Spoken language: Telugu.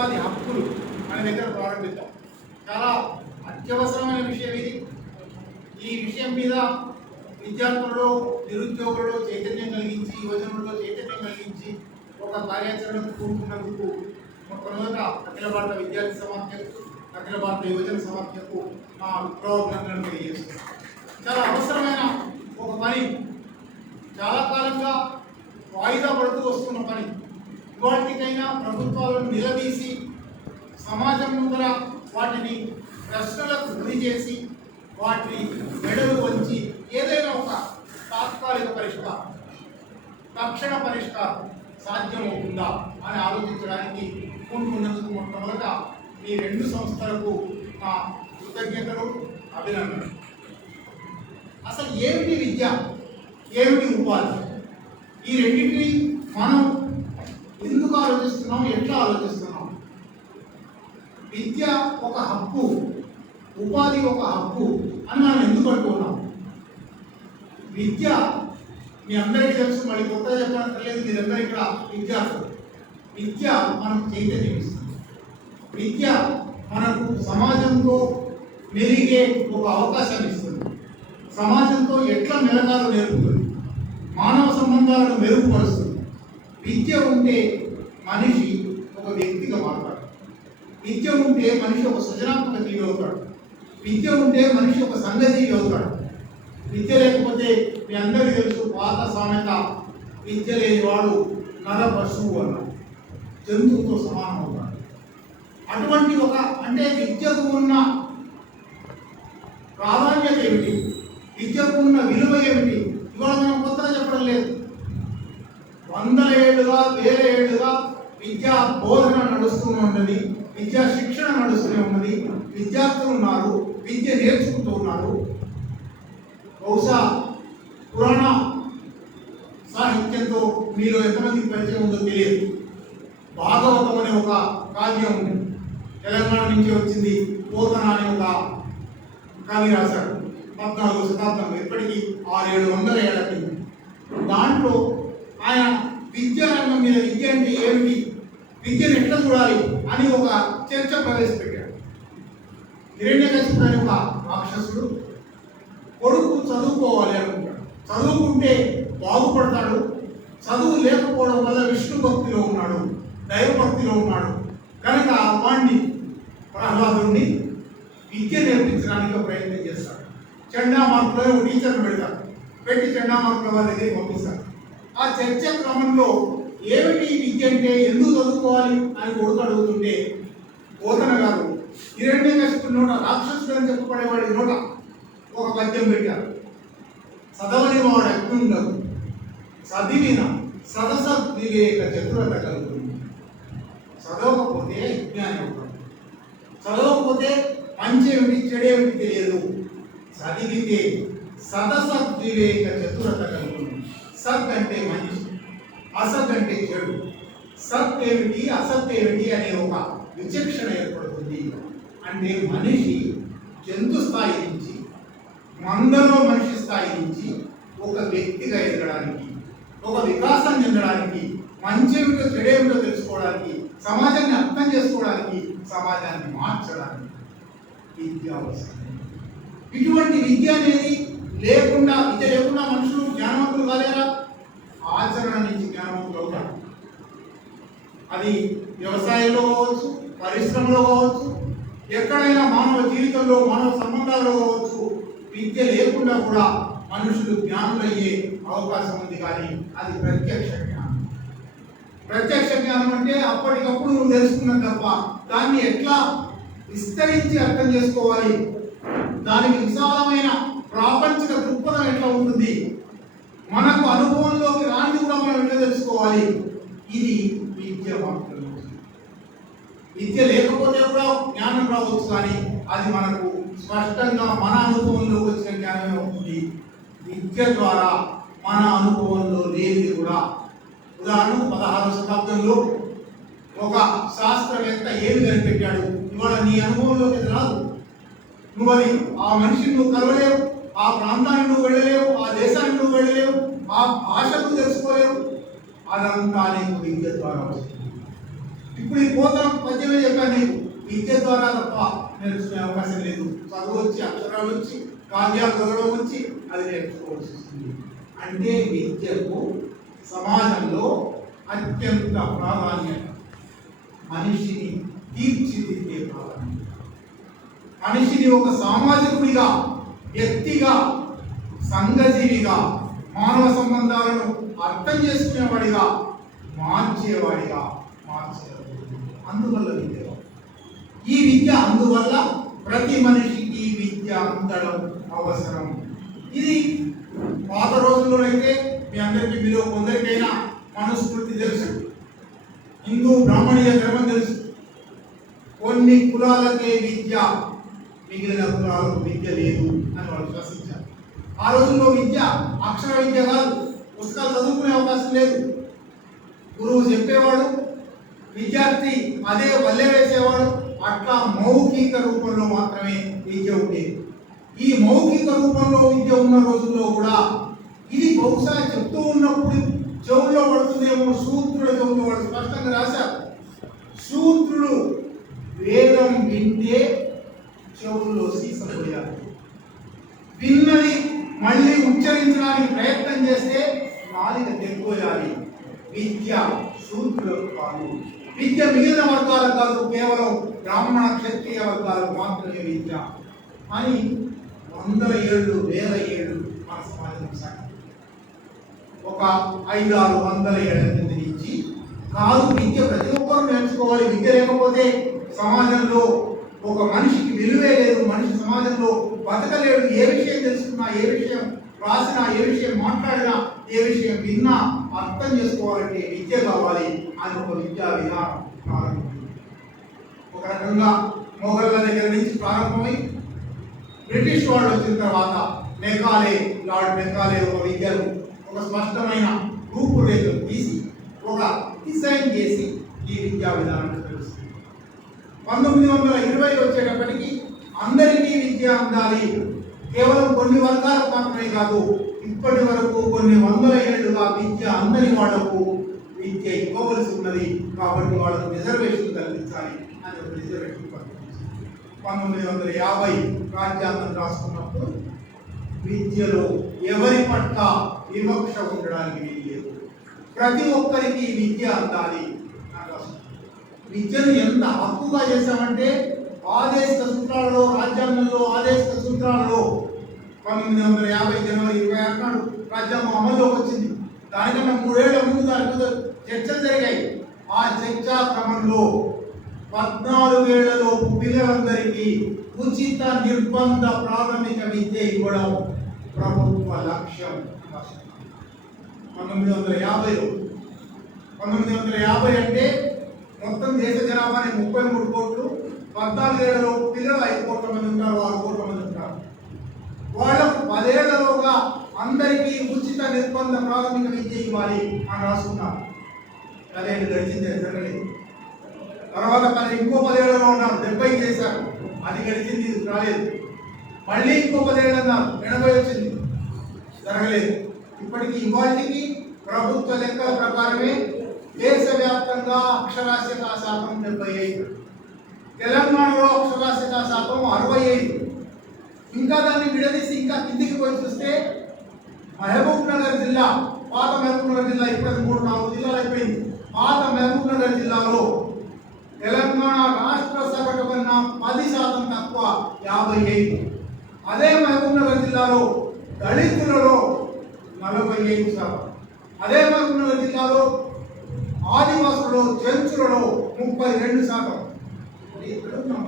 ఉపాధి హక్కులు మన దగ్గర ప్రారంభిద్దాం. చాలా అత్యవసరమైన విషయం ఇది. ఈ విషయం మీద విద్యార్థులలో, నిరుద్యోగులలో చైతన్యం కలిగించి, యువజనులలో చైతన్యం కలిగించి ఒక కార్యాచరణకు కూడుకున్నందుకు మొట్టమొదట అఖిల భారత విద్యార్థి సమాఖ్యకు, అఖిల భారత యువజన సమాఖ్యకు మా విప్లవాభినందనలు తెలియజేస్తున్నాం. చాలా అవసరమైన ఒక పని, చాలా కాలంగా వాయిదా పడుతూ వస్తున్న పని. ఇవాటికైనా ప్రభుత్వాలను నిలదీసి సమాజం ముందర వాటిని ప్రశ్నలకు గురి చేసి వాటిని మెడలు వంచి ఏదైనా ఒక తాత్కాలిక పరిష్కారం, తక్షణ పరిష్కారం సాధ్యమవుతుందా అని ఆలోచించడానికి పూనుకున్నందుకు మొట్టమొదట ఈ రెండు సంస్థలకు మా కృతజ్ఞతలు, అభినందనలు. అసలు ఏమిటి విద్య, ఏమిటి ఉపాధి? ఈ రెండింటిని మనం ఎందుకు ఆలోచిస్తున్నాం, ఎట్లా ఆలోచిస్తున్నాం? విద్య ఒక హక్కు, ఉపాధి ఒక హక్కు అని మనం ఎందుకు అనుకున్నాం? విద్య మీ అందరికీ తెలుసు, మళ్ళీ కొత్తగా చెప్పనక్కర్లేదు. మీరందరూ ఇక్కడ విద్యార్థులు. విద్య మనకు చైతన్యం ఇస్తుంది. విద్య మనకు సమాజంతో మెలిగే ఒక అవకాశం ఇస్తుంది. సమాజంతో ఎట్లా మెలగాలో నేర్పుతుంది. మానవ సంబంధాలను మెరుగుపరుస్తుంది. విద్య ఉంటే మనిషి ఒక వ్యక్తిగా మారతాడు. విద్య ఉంటే మనిషి ఒక సృజనాత్మక జీవి అవుతాడు. విద్య ఉంటే మనిషి ఒక సంఘజీవి అవుతాడు. విద్య లేకపోతే మీ అందరికీ తెలుసు పాత సామెత, విద్య లేనివాడు నర పశువు అన్నాడు, జంతువుతో సమానం అవుతాడు. అటువంటి ఒక అంటే విద్యకు ఉన్న ప్రాధాన్యత ఏమిటి, విద్యకు ఉన్న విలువ ఏమిటి, ఇవాళ మనం కొత్తగా చెప్పడం లేదు. వందల ఏళ్ళుగా, వేల ఏళ్ళుగా విద్యా బోధన నడుస్తూనే ఉన్నది, విద్యా శిక్షణ నడుస్తూనే ఉన్నది. విద్యార్థులు ఉన్నారు, విద్య నేర్చుకుంటూ ఉన్నారు. బహుశా పురాణ సాహిత్యంతో మీలో ఎంతమందికి పరిచయం ఉందో తెలియదు. భాగవతం అనే ఒక కావ్యం ఉంది, తెలంగాణ నుంచి వచ్చింది. పోతన అనే ఒక కవి రాశాడు 14వ శతాబ్దంలో, ఇప్పటికీ 600-700 ఏళ్ల కింద. దాంట్లో ఆయన విద్యారంగం మీద, విద్య అంటే ఏమిటి, విద్యను ఎట్లా చూడాలి అని ఒక చర్చ ప్రవేశపెట్టాడు. హిరణ్యకశిపుడు అనే ఒక రాక్షసుడు కొడుకు చదువుకోవాలి అనుకుంటాడు. చదువుకుంటే బాగుపడతాడు. చదువు లేకపోవడం వల్ల విష్ణు భక్తిలో ఉన్నాడు, దైవభక్తిలో ఉన్నాడు కనుక వాణ్ణి, ప్రహ్లాదుని విద్య నేర్పించడానికి ప్రయత్నం చేస్తాడు. చండామార్కులో టీచర్ని పెడతాడు, పెట్టి చండామార్కుల వారి దగ్గరికి పంపిస్తాడు. ఆ చర్చ క్రమంలో ఏమిటి విద్య అంటే, ఎందుకు చదువుకోవాలి అని కొడుకు అడుగుతుంటే పోతన గారు హిరణ్యకశిపుడి నోట, రాక్షసుడు అని చెప్పబడేవాడి నోట ఒక పద్యం పెట్టారు. చదవని వాడు అగ్నుండదు, చదివిన సదసద్వివేక చతురత కలుగుతుంది. చదవకపోతే విజ్ఞానం అవుతాడు. చదవకపోతే మంచేమిటి చెడేమిటి తెలియదు. చదివితే సదసద్వివేక చతురత కలుగుతుంది. సత్ అంటే మంచి, అసత్ అంటే చెడు. సత్ ఏమిటి, అసత్ ఏమిటి అనే ఒక విచక్షణ ఏర్పడుతుంది. అంటే మనిషి జంతు స్థాయి నుంచి, మందలో మనిషి స్థాయి నుంచి ఒక వ్యక్తిగా ఎదగడానికి, ఒక వికాసం చెందడానికి, మంచేమిటో చెడేమిటో తెలుసుకోవడానికి, సమాజాన్ని అర్థం చేసుకోవడానికి, సమాజాన్ని మార్చడానికి విద్య అవసరం. ఇటువంటి విద్య అనేది లేకుండా, విద్య లేకుండా మనుషులు జ్ఞానవంతులు కాలేరా? ఆచరణ నుంచి జ్ఞానవంతులు అవుతారు. అది వ్యవసాయంలో కావచ్చు, పరిశ్రమలో కావచ్చు, ఎక్కడైనా మానవ జీవితంలో, మానవ సంబంధాల్లో కావచ్చు. విద్య లేకుండా కూడా మనుషులు జ్ఞానులయ్యే అవకాశం ఉంది. కానీ అది ప్రత్యక్ష జ్ఞానం. ప్రత్యక్ష జ్ఞానం అంటే అప్పటికప్పుడు నువ్వు తెలుసుకున్నావు తప్ప దాన్ని ఎట్లా విస్తరించి అర్థం చేసుకోవాలి, దానికి విశాలమైన ప్రాపంచిక దృక్పథం ఎట్లా ఉంటుంది, మనకు అనుభవంలోకి రాని కూడా మనం ఎట్లా తెలుసుకోవాలి, ఇది విద్య మాత్రమే. విద్య లేకపోతే కూడా జ్ఞానం రావచ్చు, కానీ అది మనకు స్పష్టంగా మన అనుభవంలోకి వచ్చిన జ్ఞానమే అవుతుంది. విద్య ద్వారా మన అనుభవంలో లేనిది కూడా, ఉదాహరణ 16వ శతాబ్దంలో ఒక శాస్త్రవేత్త ఏమి కనిపెట్టాడు, ఇవాళ నీ అనుభవంలోకి రాదు. నువ్వు అది ఆ మనిషిని నువ్వు కలవలేవు, ఆ ప్రాంతాన్ని నువ్వు వెళ్ళలేవు, ఆ దేశాన్ని నువ్వు వెళ్ళలేవు, ఆ భాషను తెలుసుకోలేవు. అదంతా నీకు విద్య ద్వారా వస్తుంది. ఇప్పుడు ఈ పోతన పద్యమే చెప్పాను నీకు, విద్య ద్వారా తప్ప నేర్చుకునే అవకాశం లేదు. చదువు వచ్చి, అక్షరాలు వచ్చి, కావ్యాలు చదవడం వచ్చి అది నేర్చుకోవాల్సి వస్తుంది. అంటే విద్యకు సమాజంలో అత్యంత ప్రాధాన్యత, మనిషిని తీర్చిదిద్దే ప్రాధాన్యత, మనిషిని ఒక సామాజికుడిగా, వ్యక్తిగా, సంఘజీవిగా, మానవ సంబంధాలను అర్థం చేసుకునేవాడిగా, మార్చేవాడిగా అందువల్ల విద్య. ఈ విద్య అందువల్ల ప్రతి మనిషికి విద్య అందడం అవసరం. ఇది పాత రోజుల్లోనైతే మీ అందరికీ మీలో కొందరికైనా మనుస్మృతి తెలుసు, హిందూ బ్రాహ్మణీయ ధర్మం తెలుసు. కొన్ని కులాలకే విద్య, మిగిలిన కులాలకు విద్య లేదు అని వాళ్ళు శ్వసించారు. ఆ రోజుల్లో విద్య అక్షర విద్య కాదు, పుస్తకాలు చదువుకునే అవకాశం లేదు. గురువు చెప్పేవాడు, విద్యార్థి అదే వల్లె వేసేవాడు. అట్లా మౌఖిక రూపంలో మాత్రమే విద్య ఉండేది. ఈ మౌఖిక రూపంలో విద్య ఉన్న రోజుల్లో కూడా ఇది బహుశా చెప్తూ ఉన్నప్పుడు చెవుల్లో పడుతుందేమో, శూద్రుల చెవుల్లో వాళ్ళు స్పష్టంగా రాశారు. శూద్రులు వేదం వింటే చెవుల్లో సీసపోయారు, విన్నది మళ్ళీ ఉచ్చరించడానికి ప్రయత్నం చేస్తే నాలుక తెగిపోయాలి. విద్య శూద్రులకు కాదు, విద్య మిగిలిన వర్గాలకు కాదు, కేవలం బ్రాహ్మణ క్షత్రియ వర్గాలకు మాత్రమే విద్య అని వందల ఏళ్ళు, వేల ఏళ్ళు మన సమాజం సాగింది. ఒక 500-600 ఏళ్ల కింద నుంచి కాదు, విద్య ప్రతి ఒక్కరూ నేర్చుకోవాలి. విద్య లేకపోతే సమాజంలో ఒక మనిషికి విలువే లేదు, మనిషి సమాజంలో బతకలేడు. ఏ విషయం తెలుసుకున్నా, ఏ విషయం రాసినా, ఏ విషయం మాట్లాడినా, ఏ విషయం విన్నా అర్థం చేసుకోవాలంటే విద్య కావాలి అని ఒక విద్యా విధానం ప్రారంభించింది. ఒక రకంగా మొఘళ్ళ దగ్గర నుంచి ప్రారంభమై బ్రిటిష్ వాళ్ళు వచ్చిన తర్వాత మెకాలే, లార్డ్ మెకాలే ఒక విద్యను ఒక స్పష్టమైన రూపురేఖలు తీసి ఒక డిజైన్ చేసి ఈ విద్యా విధానాన్ని తెలుస్తుంది. 1920 వచ్చేటప్పటికి అందరికీ విద్య అందాలి, కేవలం కొన్ని వర్గాలకు మాత్రమే కాదు, ఇప్పటి వరకు కొన్ని వందల ఏళ్లుగా విద్య అందరి వాళ్లకు విద్య ఇవ్వవలసి ఉన్నది. కాబట్టి వాళ్ళకు రిజర్వేషన్ కల్పించాలి అని ఒక రిజర్వేషన్ 1950 రాజ్యాంగం రాసుకున్నప్పుడు విద్యలో ఎవరి పట్ల వివక్ష ఉండడానికి వీల్లేదు, ప్రతి ఒక్కరికి విద్య అందాలి అని రాసుకున్నాం. విద్యను ఎంత హక్కుగా చేశామంటే ఆదేశిక సూత్రాలలో, రాజ్యాంగంలో ఆదేశిక సూత్రాలలో 1950 జనవరి 26 నాడు రాజ్యాంగం అమల్లోకి వచ్చింది. దానికన్నా 3 ఏళ్ల ముందు దాని మీద చర్చలు జరిగాయి. ఆ చర్చా క్రమంలో 14 ఏళ్లలోపు పిల్లలందరికీ ఉచిత నిర్బంధ ప్రాథమిక విద్య ఇవ్వడం ప్రభుత్వ లక్ష్యం. 1950లో 1950 అంటే మొత్తం దేశ జనాభాని 33 కోట్లు, 14 ఏళ్లలోపు పిల్లలు 5 కోట్ల మంది ఉంటారు, 6 కోట్ల మంది ఉంటారు. వాళ్ళకు 10 ఏళ్లలోగా అందరికీ ఉచిత నిర్బంధ ప్రాథమిక విద్య ఇవ్వాలి అని రాసుకున్నారు. 10 ఏళ్ళు గడిచింది, జరగలేదు. తర్వాత ఇంకో 10 ఏళ్లలో ఉన్నారు, 70 చేశారు, అది గడిచింది, రాలేదు. మళ్ళీ ఇంకో 10 ఏళ్ళు అన్నారు, 80 వచ్చింది, జరగలేదు. ఇప్పటికి ఇవాళకి ప్రభుత్వ లెక్కల ప్రకారమే దేశవ్యాప్తంగా అక్షరాస్యత శాతం 75, తెలంగాణలో అక్షరాస్యత శాతం 65. ఇంకా దాన్ని విడదీసి ఇంకా కిందికి పోయి చూస్తే మహబూబ్ నగర్ జిల్లా, పాత మహబూబ్ నగర్ జిల్లా ఇప్పుడు 3-4 జిల్లాలు అయిపోయింది. పాత మహబూబ్ నగర్ జిల్లాలో తెలంగాణ రాష్ట్ర సగటు కన్నా 10% తక్కువ, 55. అదే మహబూబ్ నగర్ జిల్లాలో దళితులలో 45%. అదే మహబూబ్ నగర్ జిల్లాలో ఆదివాసులలో, చెంచులలో 32%. ఇక్కడ ఉన్నాం.